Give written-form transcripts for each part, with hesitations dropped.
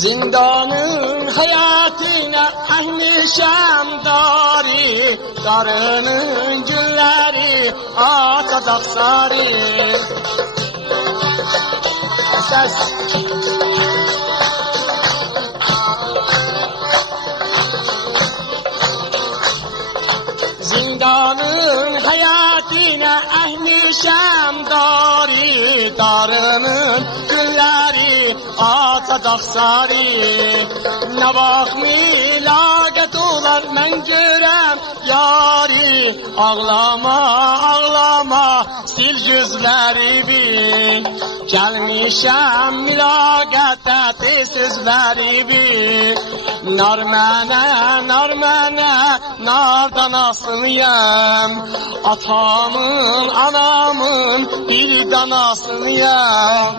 Zindanın hayatına ehli şemdari, darının gülleri atacak sarı. Ses. Zindanın hayatına ehli şemdari, darının gülleri atacak sarı. Ne bak milagət olar mən görəm yari. Ağlama, ağlama, sil gözlərimi. Gəlmişəm milagətə tez sözlərimi. Nar mənə, nardan asılıyam. Atamın, anamın bir danasılıyam.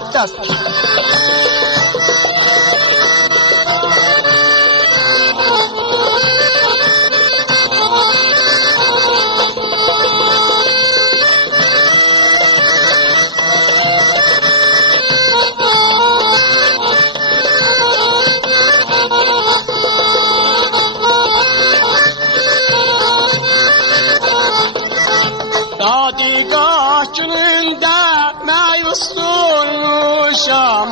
Dadigah günündə məyus olmuşam,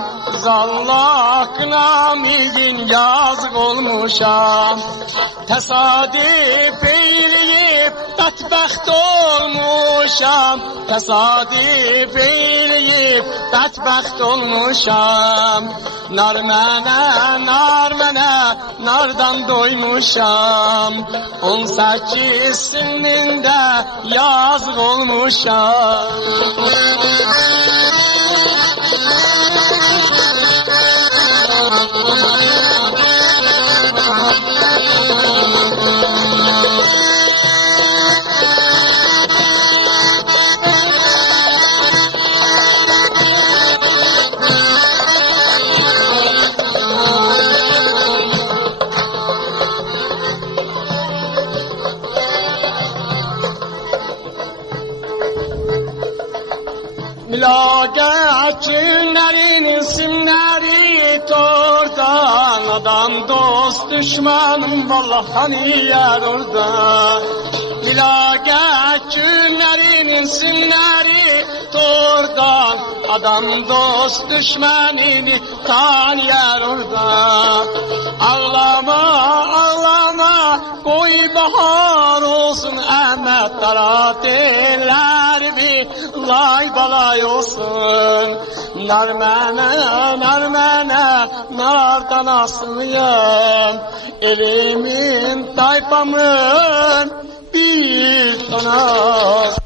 zallah qınamigin yazıq olmuşam. Təsadüf eyləyib bədbəxt olmuşam, təsadüf eyləyib bədbəxt olmuşam. Nar mənə, nardan doymuşam. 18 sinində yazıq olmuşam. Milagət günlərinin simləri tordan, adam dost düşmanım vallah tanıyar orada. Milagət günlərinin simləri tordan, adam dost düşmanını tanıyar orada. Ağlama, ağlama, qoy bahar olsun Əhməd Darat eller bir lay balay olsun. Nar mənə, nardan asılıyam. Evimin, tayfamın bir tanası.